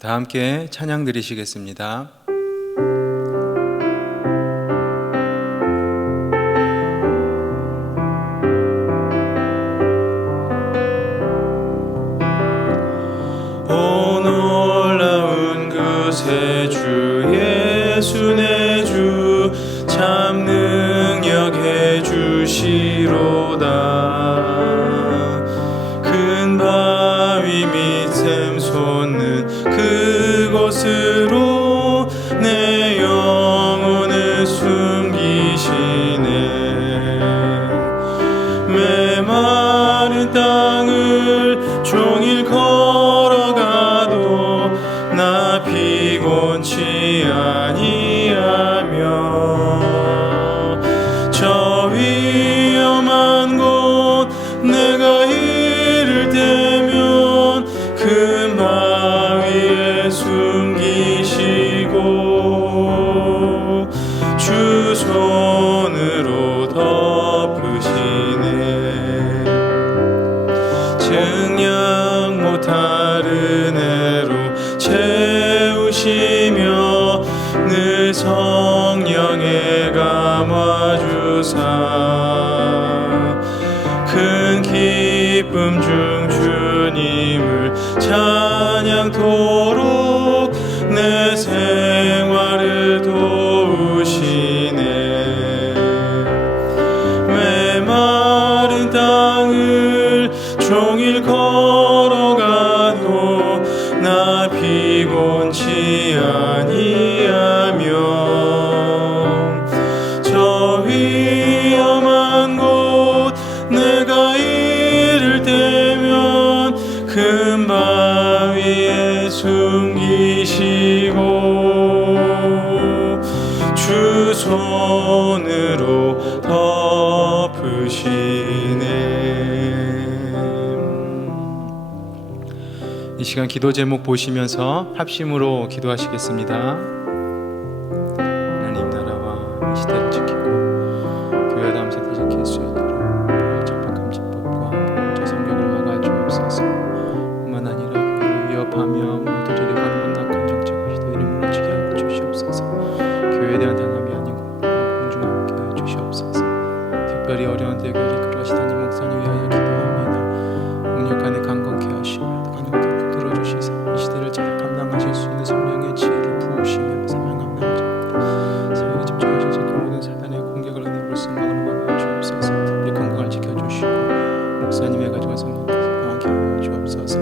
다 함께 찬양 드리시겠습니다. 오 놀라운 그새 주 예수 내 주 참 능력해 주시로다. 큰 바위 밑 샘솟는 그곳으로 내 영혼을 숨기시네. 메마른 땅을 종일 걸어가도 나 피곤치 아니하며 저 위험한 곳 내가 이를 때면 큰 바위에 숨기시고 주 손으로 덮으시네. 증량 못할 은혜로 채우시며 늘 성령에 감화주사 큰 기쁨 중 주님을 찬양토록 내 생활을 도우시네. 메마른 땅을 종일 걸어가도 나 피곤치 아니하며 저 위험한 곳 내가 이를 때면 큰 바위에 숨기시고 주 손으로 덮으시네. 이 시간 기도 제목 보시면서 합심으로 기도하시겠습니다. 하나님 나라와 이 시대를 지키고 교회 다음 세대를 지킬 수 있도록 적백함진법과 복음자 성경을 막아 주옵소서. 뿐만 아니라 교회를 위협하며 무너뜨리려고 하는 만악한 정책과 시도들이 무너지게 하여 주시옵소서. 교회에 대한 단합이 아니고 공중함께 하여 주시옵소서. 특별히 어려운 때 교회를 이끌어가시다니 목사님 위하여 기도합니다. 능력간에 강건케 하시며 강력히 붙들어 주시사 이 시대를 잘 감당하실 수 있는 성령의 지혜를 부으시며 사명함 나오자 사역에 집중하셔서 모든 사단의 공격을 은혜 불성강으로 막아 주옵소서. 특별히 건강을 지켜주시고 목사님의 가정을 성령께서 강하게 하여 주옵소서.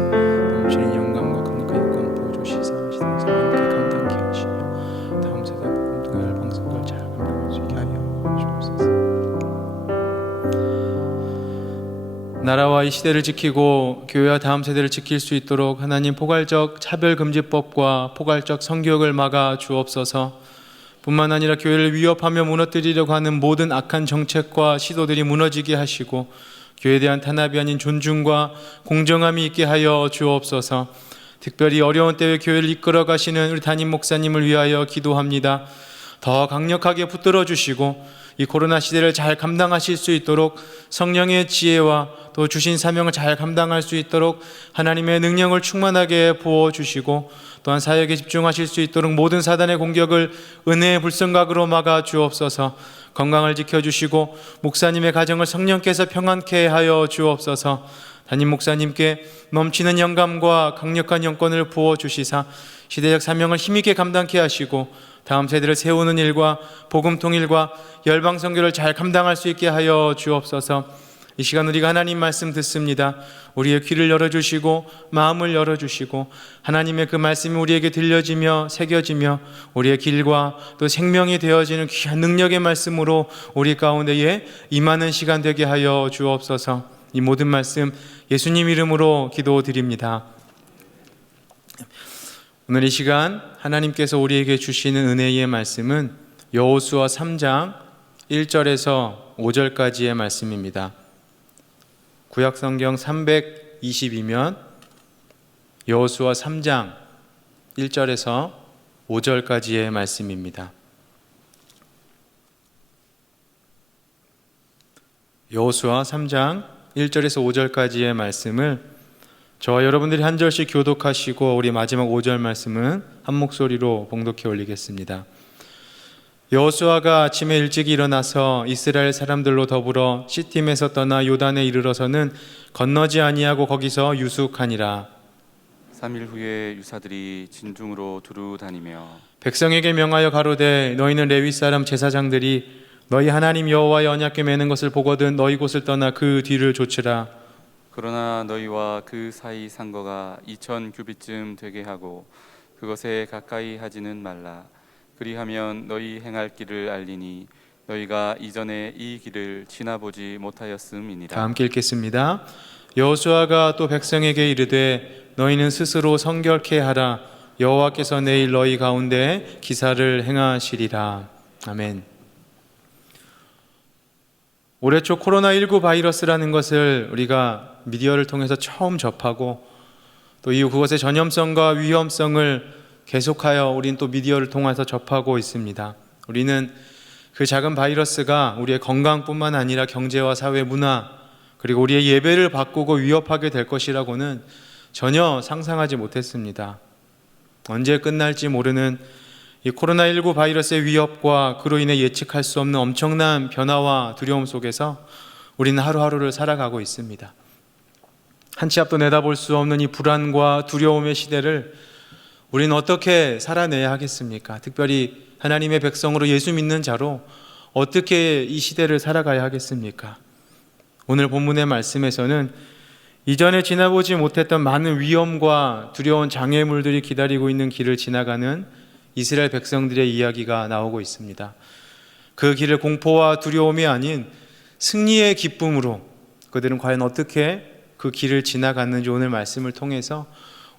넘치는 영광과 강력한 유권 부어주시사 시대를 성령께 감당케 하시며 다음 세대 복음등을 방송을 잘 감당할 수 있게 하여 주옵소서. 나라와 이 시대를 지키고 교회와 다음 세대를 지킬 수 있도록 하나님 포괄적 차별금지법과 포괄적 성교육을 막아 주옵소서. 뿐만 아니라 교회를 위협하며 무너뜨리려고 하는 모든 악한 정책과 시도들이 무너지게 하시고 교회에 대한 탄압이 아닌 존중과 공정함이 있게 하여 주옵소서. 특별히 어려운 때에 교회를 이끌어 가시는 우리 담임 목사님을 위하여 기도합니다. 더 강력하게 붙들어 주시고 이 코로나 시대를 잘 감당하실 수 있도록 성령의 지혜와 또 주신 사명을 잘 감당할 수 있도록 하나님의 능력을 충만하게 부어주시고 또한 사역에 집중하실 수 있도록 모든 사단의 공격을 은혜의 불성각으로 막아 주옵소서. 건강을 지켜주시고 목사님의 가정을 성령께서 평안케 하여 주옵소서. 담임 목사님께 넘치는 영감과 강력한 영권을 부어주시사 시대적 사명을 힘있게 감당케 하시고 다음 세대를 세우는 일과 복음 통일과 열방 선교를 잘 감당할 수 있게 하여 주옵소서. 이 시간 우리가 하나님 말씀 듣습니다. 우리의 귀를 열어주시고 마음을 열어주시고 하나님의 그 말씀이 우리에게 들려지며 새겨지며 우리의 길과 또 생명이 되어지는 귀한 능력의 말씀으로 우리 가운데에 임하는 시간 되게 하여 주옵소서. 이 모든 말씀 예수님 이름으로 기도드립니다. 오늘 이 시간 하나님께서 우리에게 주시는 은혜의 말씀은 여호수아 3장 1절에서 5절까지의 말씀입니다. 구약성경 322면 여호수아 3장 1절에서 5절까지의 말씀입니다. 여호수아 3장 1절에서 5절까지의 말씀을 저와 여러분들이 한 절씩 교독하시고 우리 마지막 5절 말씀은 한 목소리로 봉독해 올리겠습니다. 여호수아가 아침에 일찍 일어나서 이스라엘 사람들로 더불어 시팀에서 떠나 요단에 이르러서는 건너지 아니하고 거기서 유숙하니라. 3일 후에 유사들이 진중으로 두루 다니며 백성에게 명하여 가로되 너희는 레위 사람 제사장들이 너희 하나님 여호와의 언약궤 매는 것을 보거든 너희 곳을 떠나 그 뒤를 좇으라. 그러나 너희와 그 사이 상거가 2000 규빗쯤 되게 하고 그것에 가까이 하지는 말라. 그리하면 너희 행할 길을 알리니 너희가 이전에 이 길을 지나보지 못하였음이니라. 다 함께 읽겠습니다. 여호수아가 또 백성에게 이르되 너희는 스스로 성결케 하라. 여호와께서 내일 너희 가운데 기사를 행하시리라. 아멘. 올해 초 코로나19 바이러스라는 것을 우리가 미디어를 통해서 처음 접하고 또 이후 그것의 전염성과 위험성을 계속하여 우리는 또 미디어를 통해서 접하고 있습니다. 우리는 그 작은 바이러스가 우리의 건강뿐만 아니라 경제와 사회, 문화 그리고 우리의 예배를 바꾸고 위협하게 될 것이라고는 전혀 상상하지 못했습니다. 언제 끝날지 모르는 이 코로나19 바이러스의 위협과 그로 인해 예측할 수 없는 엄청난 변화와 두려움 속에서 우리는 하루하루를 살아가고 있습니다. 한 치 앞도 내다볼 수 없는 이 불안과 두려움의 시대를 우리는 어떻게 살아내야 하겠습니까? 특별히 하나님의 백성으로 예수 믿는 자로 어떻게 이 시대를 살아가야 하겠습니까? 오늘 본문의 말씀에서는 이전에 지나보지 못했던 많은 위험과 두려운 장애물들이 기다리고 있는 길을 지나가는 이스라엘 백성들의 이야기가 나오고 있습니다. 그 길을 공포와 두려움이 아닌 승리의 기쁨으로 그들은 과연 어떻게 그 길을 지나갔는지 오늘 말씀을 통해서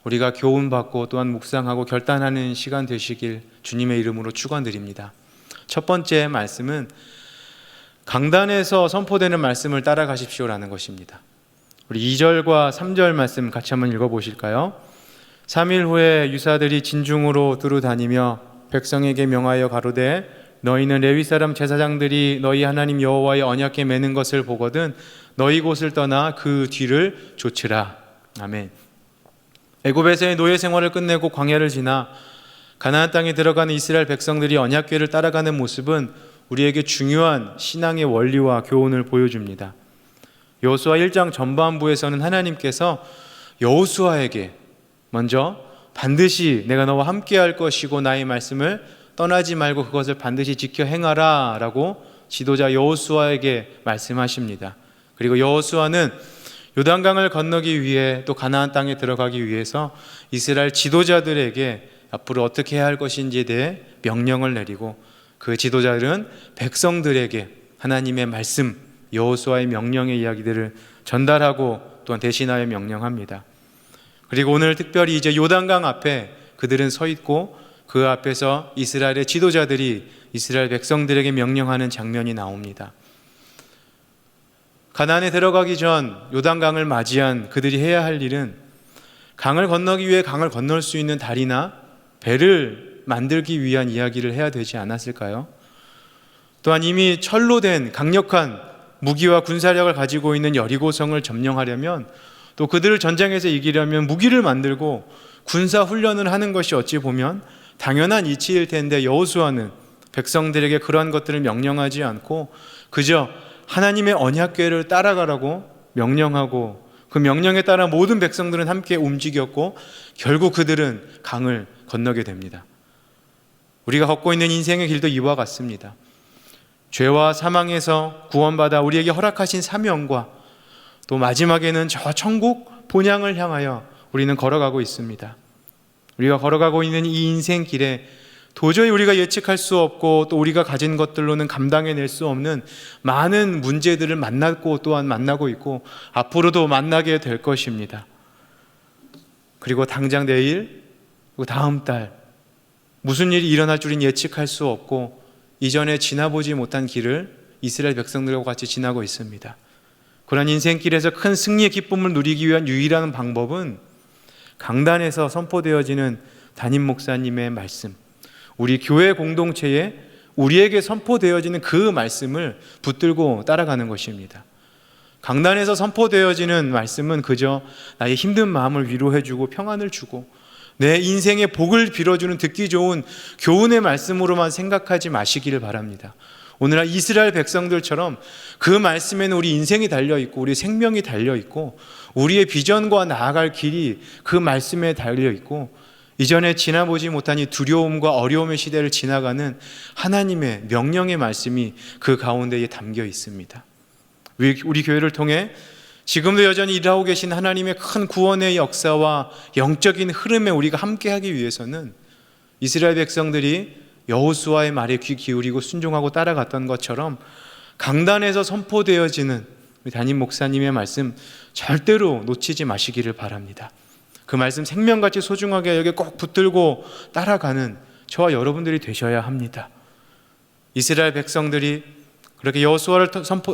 우리가 교훈받고 또한 묵상하고 결단하는 시간 되시길 주님의 이름으로 축원드립니다. 첫 번째 말씀은 강단에서 선포되는 말씀을 따라가십시오라는 것입니다. 우리 2절과 3절 말씀 같이 한번 읽어보실까요? 3일 후에 유사들이 진중으로 두루 다니며 백성에게 명하여 가로되 너희는 레위 사람 제사장들이 너희 하나님 여호와의 언약궤 매는 것을 보거든 너희 곳을 떠나 그 뒤를 좇으라. 아멘. 애굽에서의 노예 생활을 끝내고 광야를 지나 가나안 땅에 들어가는 이스라엘 백성들이 언약궤를 따라가는 모습은 우리에게 중요한 신앙의 원리와 교훈을 보여줍니다. 여호수아 1장 전반부에서는 하나님께서 여호수아에게 먼저 반드시 내가 너와 함께 할 것이고 나의 말씀을 떠나지 말고 그것을 반드시 지켜 행하라 라고 지도자 여호수아에게 말씀하십니다. 그리고 여호수아는 요단강을 건너기 위해 또 가나안 땅에 들어가기 위해서 이스라엘 지도자들에게 앞으로 어떻게 해야 할 것인지에 대해 명령을 내리고 그 지도자들은 백성들에게 하나님의 말씀, 여호수아의 명령의 이야기들을 전달하고 또한 대신하여 명령합니다. 그리고 오늘 특별히 이제 요단강 앞에 그들은 서 있고 그 앞에서 이스라엘의 지도자들이 이스라엘 백성들에게 명령하는 장면이 나옵니다. 가나안에 들어가기 전 요단강을 맞이한 그들이 해야 할 일은 강을 건너기 위해 강을 건널 수 있는 다리나 배를 만들기 위한 이야기를 해야 되지 않았을까요? 또한 이미 철로 된 강력한 무기와 군사력을 가지고 있는 여리고성을 점령하려면 또 그들을 전쟁에서 이기려면 무기를 만들고 군사 훈련을 하는 것이 어찌 보면 당연한 이치일 텐데 여호수아는 백성들에게 그러한 것들을 명령하지 않고 그저 하나님의 언약궤를 따라가라고 명령하고 그 명령에 따라 모든 백성들은 함께 움직였고 결국 그들은 강을 건너게 됩니다. 우리가 걷고 있는 인생의 길도 이와 같습니다. 죄와 사망에서 구원받아 우리에게 허락하신 사명과 또 마지막에는 저 천국 본향을 향하여 우리는 걸어가고 있습니다. 우리가 걸어가고 있는 이 인생 길에 도저히 우리가 예측할 수 없고 또 우리가 가진 것들로는 감당해낼 수 없는 많은 문제들을 만났고 또한 만나고 있고 앞으로도 만나게 될 것입니다. 그리고 당장 내일, 그리고 다음 달 무슨 일이 일어날 줄은 예측할 수 없고 이전에 지나보지 못한 길을 이스라엘 백성들과 같이 지나고 있습니다. 그런 인생길에서 큰 승리의 기쁨을 누리기 위한 유일한 방법은 강단에서 선포되어지는 담임 목사님의 말씀, 우리 교회 공동체에 우리에게 선포되어지는 그 말씀을 붙들고 따라가는 것입니다. 강단에서 선포되어지는 말씀은 그저 나의 힘든 마음을 위로해주고 평안을 주고 내 인생의 복을 빌어주는 듣기 좋은 교훈의 말씀으로만 생각하지 마시기를 바랍니다. 오늘날 이스라엘 백성들처럼 그 말씀에는 우리 인생이 달려있고 우리 생명이 달려있고 우리의 비전과 나아갈 길이 그 말씀에 달려있고 이전에 지나보지 못한 이 두려움과 어려움의 시대를 지나가는 하나님의 명령의 말씀이 그 가운데에 담겨 있습니다. 우리 교회를 통해 지금도 여전히 일하고 계신 하나님의 큰 구원의 역사와 영적인 흐름에 우리가 함께하기 위해서는 이스라엘 백성들이 여호수아의 말에 귀 기울이고 순종하고 따라갔던 것처럼 강단에서 선포되어지는 우리 담임 목사님의 말씀 절대로 놓치지 마시기를 바랍니다. 그 말씀 생명같이 소중하게 여기 꼭 붙들고 따라가는 저와 여러분들이 되셔야 합니다. 이스라엘 백성들이 그렇게 여호수아를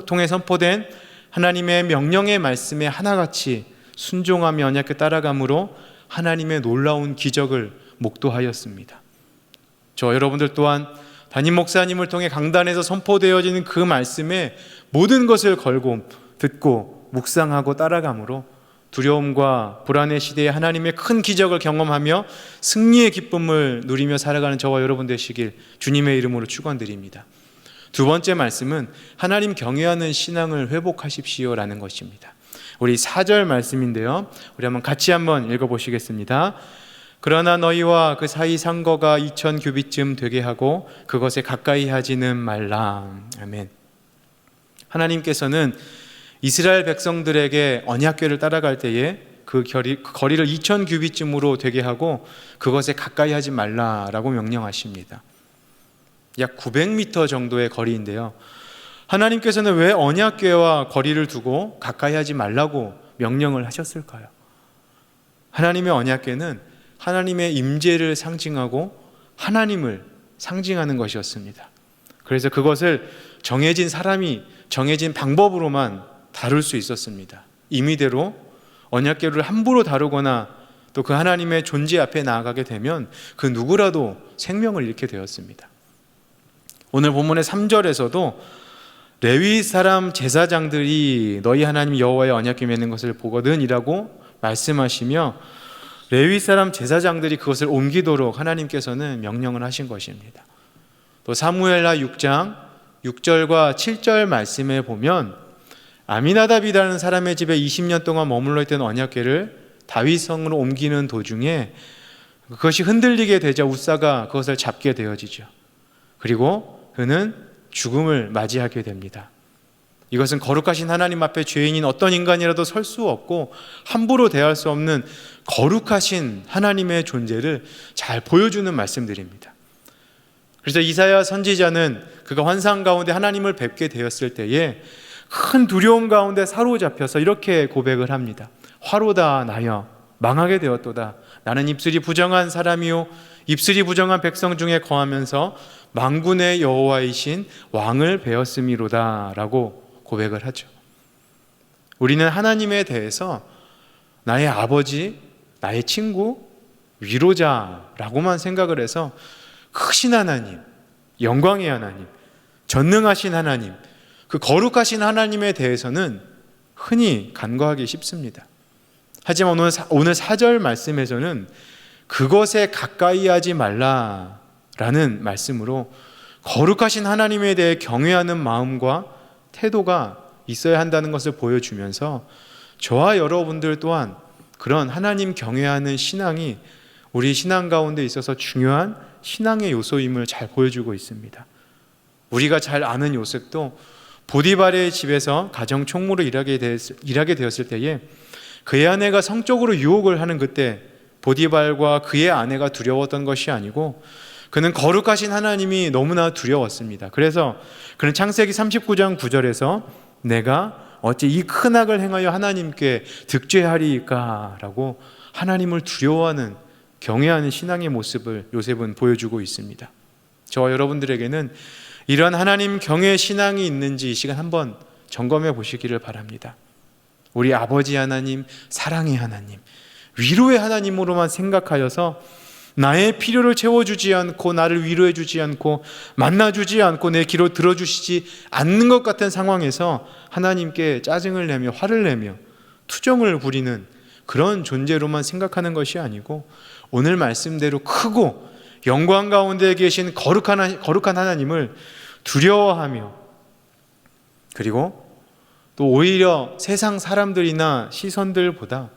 통해 선포된 하나님의 명령의 말씀에 하나같이 순종하며 언약에 따라감으로 하나님의 놀라운 기적을 목도하였습니다. 저 여러분들 또한 담임 목사님을 통해 강단에서 선포되어지는 그 말씀에 모든 것을 걸고 듣고 묵상하고 따라감으로 두려움과 불안의 시대에 하나님의 큰 기적을 경험하며 승리의 기쁨을 누리며 살아가는 저와 여러분 되시길 주님의 이름으로 축원드립니다. 두 번째 말씀은 하나님 경외하는 신앙을 회복하십시오라는 것입니다. 우리 4절 말씀인데요. 우리 같이 한번 읽어보시겠습니다. 그러나 너희와 그 사이 상거가 2000규빗쯤 되게 하고 그것에 가까이 하지는 말라. 아멘. 하나님께서는 이스라엘 백성들에게 언약궤를 따라갈 때에 그 거리를 2000규빗쯤으로 되게 하고 그것에 가까이 하지 말라라고 명령하십니다. 약 900m 정도의 거리인데요. 하나님께서는 왜 언약궤와 거리를 두고 가까이 하지 말라고 명령을 하셨을까요? 하나님의 언약궤는 하나님의 임재를 상징하고 하나님을 상징하는 것이었습니다. 그래서 그것을 정해진 사람이 정해진 방법으로만 다룰 수 있었습니다. 임의대로 언약궤를 함부로 다루거나 또 그 하나님의 존재 앞에 나아가게 되면 그 누구라도 생명을 잃게 되었습니다. 오늘 본문의 3절에서도 레위 사람 제사장들이 너희 하나님 여호와의 언약궤 맺는 것을 보거든 이라고 말씀하시며 레위 사람 제사장들이 그것을 옮기도록 하나님께서는 명령을 하신 것입니다. 또 사무엘하 6장 6절과 7절 말씀에 보면 아미나답이라는 사람의 집에 20년 동안 머물러 있던 언약궤를 다윗성으로 옮기는 도중에 그것이 흔들리게 되자 우사가 그것을 잡게 되어지죠. 그리고 그는 죽음을 맞이하게 됩니다. 이것은 거룩하신 하나님 앞에 죄인인 어떤 인간이라도 설 수 없고 함부로 대할 수 없는 거룩하신 하나님의 존재를 잘 보여주는 말씀들입니다. 그래서 이사야 선지자는 그가 환상 가운데 하나님을 뵙게 되었을 때에 큰 두려움 가운데 사로잡혀서 이렇게 고백을 합니다. 화로다 나여 망하게 되었도다. 나는 입술이 부정한 사람이요 입술이 부정한 백성 중에 거하면서 만군의 여호와이신 왕을 배웠음이로다 라고 고백을 하죠. 우리는 하나님에 대해서 나의 아버지, 나의 친구, 위로자라고만 생각을 해서 크신 하나님, 영광의 하나님, 전능하신 하나님, 그 거룩하신 하나님에 대해서는 흔히 간과하기 쉽습니다. 하지만 오늘 4절 말씀에서는 그것에 가까이 하지 말라라는 말씀으로 거룩하신 하나님에 대해 경외하는 마음과 태도가 있어야 한다는 것을 보여주면서 저와 여러분들 또한 그런 하나님 경외하는 신앙이 우리 신앙 가운데 있어서 중요한 신앙의 요소임을 잘 보여주고 있습니다. 우리가 잘 아는 요셉도 보디발의 집에서 가정 총무로 일하게 되었을 때에 그의 아내가 성적으로 유혹을 하는 그때 보디발과 그의 아내가 두려웠던 것이 아니고 그는 거룩하신 하나님이 너무나 두려웠습니다. 그래서 그는 창세기 39장 9절에서 내가 어찌 이 큰 악을 행하여 하나님께 득죄하리까 라고 하나님을 두려워하는 경외하는 신앙의 모습을 요셉은 보여주고 있습니다. 저와 여러분들에게는 이런 하나님 경외 신앙이 있는지 이 시간 한번 점검해 보시기를 바랍니다. 우리 아버지 하나님, 사랑의 하나님, 위로의 하나님으로만 생각하여서 나의 필요를 채워주지 않고 나를 위로해주지 않고 만나주지 않고 내 기로 들어주시지 않는 것 같은 상황에서 하나님께 짜증을 내며 화를 내며 투정을 부리는 그런 존재로만 생각하는 것이 아니고 오늘 말씀대로 크고 영광 가운데 계신 거룩한 하나님을 두려워하며 그리고 또 오히려 세상 사람들이나 시선들보다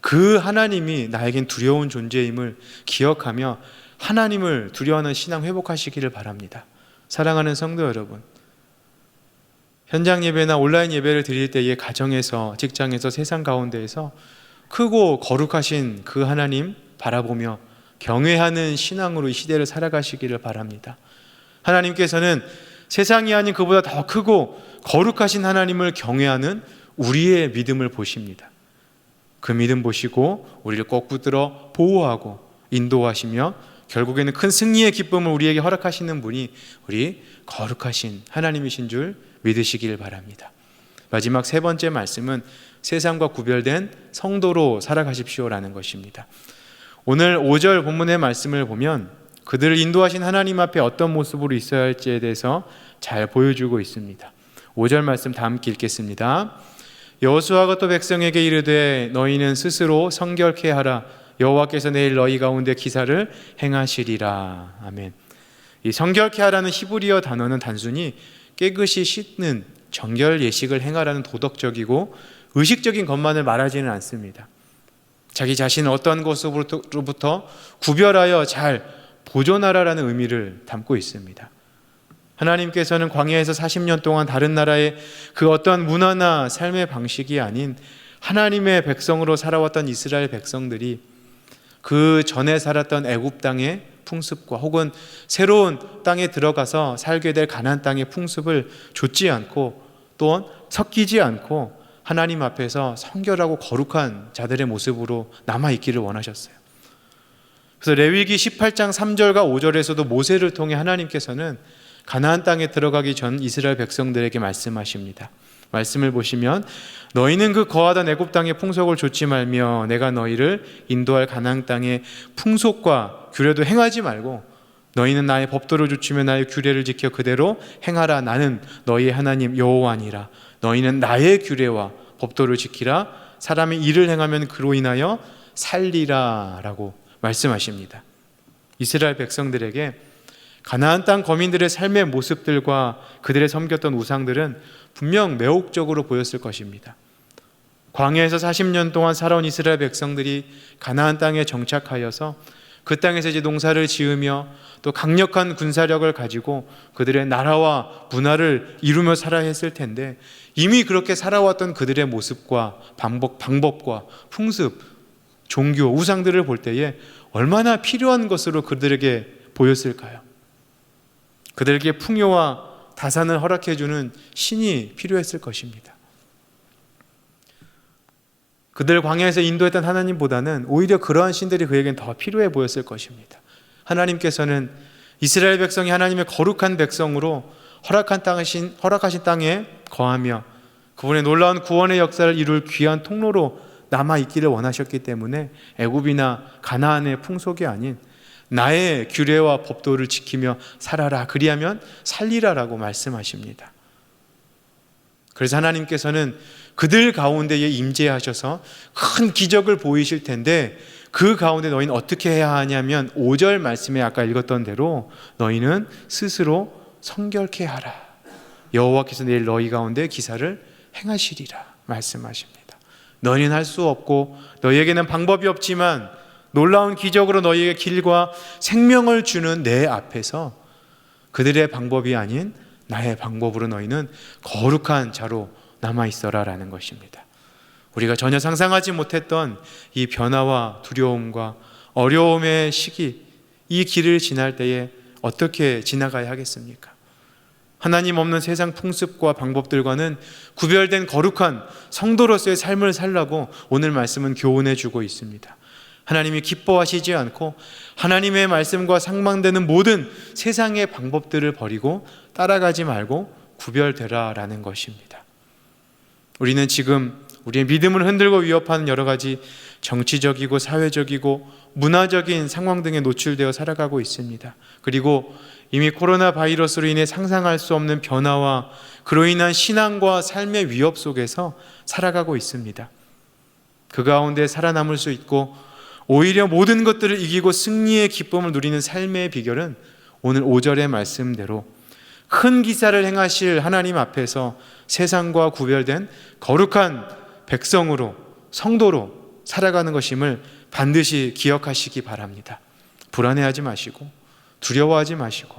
그 하나님이 나에겐 두려운 존재임을 기억하며 하나님을 두려워하는 신앙 회복하시기를 바랍니다. 사랑하는 성도 여러분, 현장 예배나 온라인 예배를 드릴 때에 가정에서, 직장에서, 세상 가운데에서 크고 거룩하신 그 하나님 바라보며 경외하는 신앙으로 이 시대를 살아가시기를 바랍니다. 하나님께서는 세상이 아닌 그보다 더 크고 거룩하신 하나님을 경외하는 우리의 믿음을 보십니다. 그 믿음 보시고 우리를 꼭 붙들어 보호하고 인도하시며 결국에는 큰 승리의 기쁨을 우리에게 허락하시는 분이 우리 거룩하신 하나님이신 줄 믿으시길 바랍니다. 마지막 세 번째 말씀은 세상과 구별된 성도로 살아가십시오라는 것입니다. 오늘 5절 본문의 말씀을 보면 그들을 인도하신 하나님 앞에 어떤 모습으로 있어야 할지에 대해서 잘 보여주고 있습니다. 5절 말씀 다 함께 읽겠습니다. 여호수아가 또 백성에게 이르되 너희는 스스로 성결케 하라. 여호와께서 내일 너희 가운데 기사를 행하시리라. 아멘. 이 성결케 하라는 히브리어 단어는 단순히 깨끗이 씻는 정결 예식을 행하라는 도덕적이고 의식적인 것만을 말하지는 않습니다. 자기 자신을 어떠한 것으로부터 구별하여 잘 보존하라라는 의미를 담고 있습니다. 하나님께서는 광야에서 40년 동안 다른 나라의 그 어떠한 문화나 삶의 방식이 아닌 하나님의 백성으로 살아왔던 이스라엘 백성들이 그 전에 살았던 애굽 땅의 풍습과 혹은 새로운 땅에 들어가서 살게 될 가나안 땅의 풍습을 좇지 않고 또한 섞이지 않고 하나님 앞에서 성결하고 거룩한 자들의 모습으로 남아있기를 원하셨어요. 그래서 레위기 18장 3절과 5절에서도 모세를 통해 하나님께서는 가나안 땅에 들어가기 전 이스라엘 백성들에게 말씀하십니다. 말씀을 보시면 너희는 그 거하던 애굽 땅의 풍속을 좇지 말며 내가 너희를 인도할 가나안 땅의 풍속과 규례도 행하지 말고 너희는 나의 법도를 좇으며 나의 규례를 지켜 그대로 행하라. 나는 너희의 하나님 여호와니라. 너희는 나의 규례와 법도를 지키라. 사람이 일을 행하면 그로 인하여 살리라 라고 말씀하십니다. 이스라엘 백성들에게 가나안 땅 거민들의 삶의 모습들과 그들의 섬겼던 우상들은 분명 매혹적으로 보였을 것입니다. 광야에서 40년 동안 살아온 이스라엘 백성들이 가나안 땅에 정착하여서 그 땅에서 이제 농사를 지으며 또 강력한 군사력을 가지고 그들의 나라와 문화를 이루며 살아야 했을 텐데 이미 그렇게 살아왔던 그들의 모습과 방법과 풍습, 종교, 우상들을 볼 때에 얼마나 필요한 것으로 그들에게 보였을까요? 그들에게 풍요와 다산을 허락해주는 신이 필요했을 것입니다. 그들 광야에서 인도했던 하나님보다는 오히려 그러한 신들이 그에겐 더 필요해 보였을 것입니다. 하나님께서는 이스라엘 백성이 하나님의 거룩한 백성으로 허락하신 땅에 거하며 그분의 놀라운 구원의 역사를 이룰 귀한 통로로 남아있기를 원하셨기 때문에 애굽이나 가나안의 풍속이 아닌 나의 규례와 법도를 지키며 살아라. 그리하면 살리라라고 말씀하십니다. 그래서 하나님께서는 그들 가운데에 임재하셔서 큰 기적을 보이실 텐데 그 가운데 너희는 어떻게 해야 하냐면 5절 말씀에 아까 읽었던 대로 너희는 스스로 성결케 하라. 여호와께서 내일 너희 가운데 기사를 행하시리라 말씀하십니다. 너희는 할 수 없고 너희에게는 방법이 없지만 놀라운 기적으로 너희에게 길과 생명을 주는 내 앞에서 그들의 방법이 아닌 나의 방법으로 너희는 거룩한 자로 남아있어라 라는 것입니다. 우리가 전혀 상상하지 못했던 이 변화와 두려움과 어려움의 시기, 이 길을 지날 때에 어떻게 지나가야 하겠습니까? 하나님 없는 세상 풍습과 방법들과는 구별된 거룩한 성도로서의 삶을 살라고 오늘 말씀은 교훈해 주고 있습니다. 하나님이 기뻐하시지 않고 하나님의 말씀과 상반되는 모든 세상의 방법들을 버리고 따라가지 말고 구별되라 라는 것입니다. 우리는 지금 우리의 믿음을 흔들고 위협하는 여러 가지 정치적이고 사회적이고 문화적인 상황 등에 노출되어 살아가고 있습니다. 그리고 이미 코로나 바이러스로 인해 상상할 수 없는 변화와 그로 인한 신앙과 삶의 위협 속에서 살아가고 있습니다. 그 가운데 살아남을 수 있고 오히려 모든 것들을 이기고 승리의 기쁨을 누리는 삶의 비결은 오늘 5절의 말씀대로 큰 기사를 행하실 하나님 앞에서 세상과 구별된 거룩한 백성으로, 성도로 살아가는 것임을 반드시 기억하시기 바랍니다. 불안해하지 마시고 두려워하지 마시고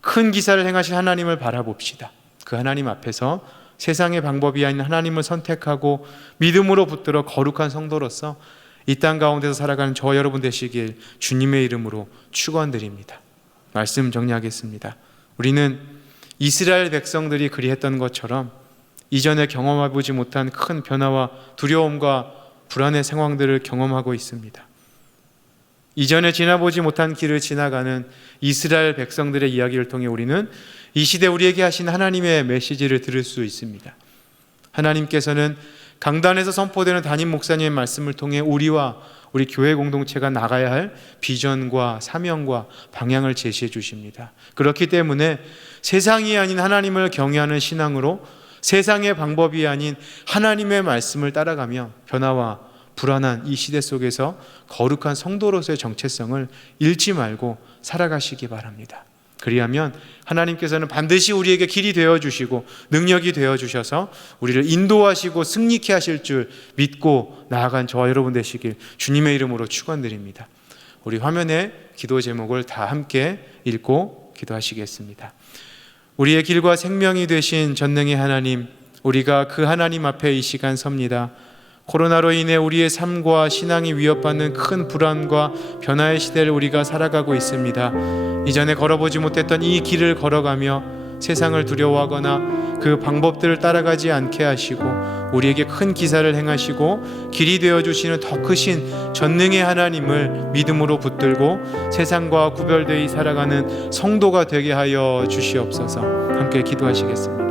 큰 기사를 행하실 하나님을 바라봅시다. 그 하나님 앞에서 세상의 방법이 아닌 하나님을 선택하고 믿음으로 붙들어 거룩한 성도로서 이 땅 가운데서 살아가는 저 여러분 되시길 주님의 이름으로 축원드립니다. 말씀 정리하겠습니다. 우리는 이스라엘 백성들이 그리했던 것처럼 이전에 경험해보지 못한 큰 변화와 두려움과 불안의 상황들을 경험하고 있습니다. 이전에 지나보지 못한 길을 지나가는 이스라엘 백성들의 이야기를 통해 우리는 이 시대 우리에게 하신 하나님의 메시지를 들을 수 있습니다. 하나님께서는 강단에서 선포되는 담임 목사님의 말씀을 통해 우리와 우리 교회 공동체가 나가야 할 비전과 사명과 방향을 제시해 주십니다. 그렇기 때문에 세상이 아닌 하나님을 경외하는 신앙으로 세상의 방법이 아닌 하나님의 말씀을 따라가며 변화와 불안한 이 시대 속에서 거룩한 성도로서의 정체성을 잃지 말고 살아가시기 바랍니다. 그리하면 하나님께서는 반드시 우리에게 길이 되어주시고 능력이 되어주셔서 우리를 인도하시고 승리케 하실 줄 믿고 나아간 저와 여러분 되시길 주님의 이름으로 축원드립니다. 우리 화면에 기도 제목을 다 함께 읽고 기도하시겠습니다. 우리의 길과 생명이 되신 전능의 하나님, 우리가 그 하나님 앞에 이 시간 섭니다. 코로나로 인해 우리의 삶과 신앙이 위협받는 큰 불안과 변화의 시대를 우리가 살아가고 있습니다. 이전에 걸어보지 못했던 이 길을 걸어가며 세상을 두려워하거나 그 방법들을 따라가지 않게 하시고 우리에게 큰 기사를 행하시고 길이 되어주시는 더 크신 전능의 하나님을 믿음으로 붙들고 세상과 구별되어 살아가는 성도가 되게 하여 주시옵소서. 함께 기도하시겠습니다.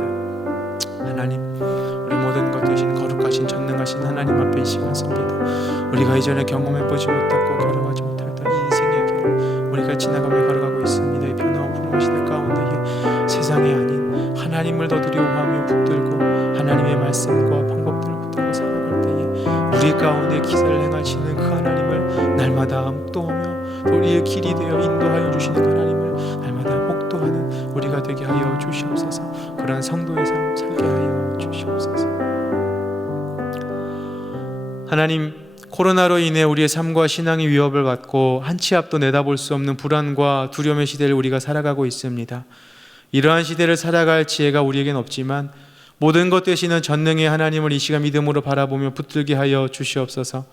하나님, 우리 모든 것 되신 거룩하신 전능하신 하나님 앞에 이 시간 섭니다. 우리가 이전에 경험해보지 못하고 경험하지 못했던 이 인생의 길을 우리가 지나가며 걸어가고 있습니다. 이 변화와 불안한 시대 가운데에 세상이 아닌 하나님을 더 두려워하며 붙들고 하나님의 말씀과 방법들을 붙들고 살아갈 때에 우리 가운데 기사를 행하시는 그 하나님을 날마다 묵도하며 또 우리의 길이 되어 인도하여 주시는 하나님을 날마다 목도하는 우리가 되게 하여 주시옵소서. 그러한 성도의 삶 살게 하여 주시옵소서. 하나님, 코로나로 인해 우리의 삶과 신앙이 위협을 받고 한 치 앞도 내다볼 수 없는 불안과 두려움의 시대를 우리가 살아가고 있습니다. 이러한 시대를 살아갈 지혜가 우리에겐 없지만 모든 것 되시는 전능의 하나님을 이 시간 믿음으로 바라보며 붙들게 하여 주시옵소서.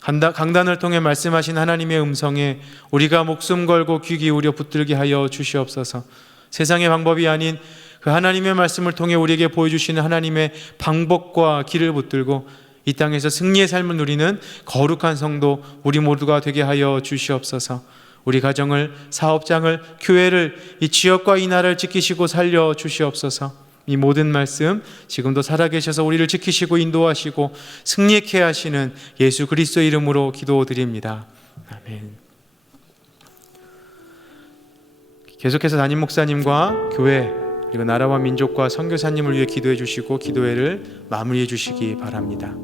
강단을 통해 말씀하신 하나님의 음성에 우리가 목숨 걸고 귀 기울여 붙들게 하여 주시옵소서. 세상의 방법이 아닌 그 하나님의 말씀을 통해 우리에게 보여주시는 하나님의 방법과 길을 붙들고 이 땅에서 승리의 삶을 누리는 거룩한 성도 우리 모두가 되게 하여 주시옵소서. 우리 가정을, 사업장을, 교회를, 이 지역과 이 나라를 지키시고 살려 주시옵소서. 이 모든 말씀 지금도 살아계셔서 우리를 지키시고 인도하시고 승리케 하시는 예수 그리스도의 이름으로 기도드립니다. 아멘. 계속해서 담임 목사님과 교회 그리고 나라와 민족과 선교사님을 위해 기도해 주시고 기도회를 마무리해 주시기 바랍니다.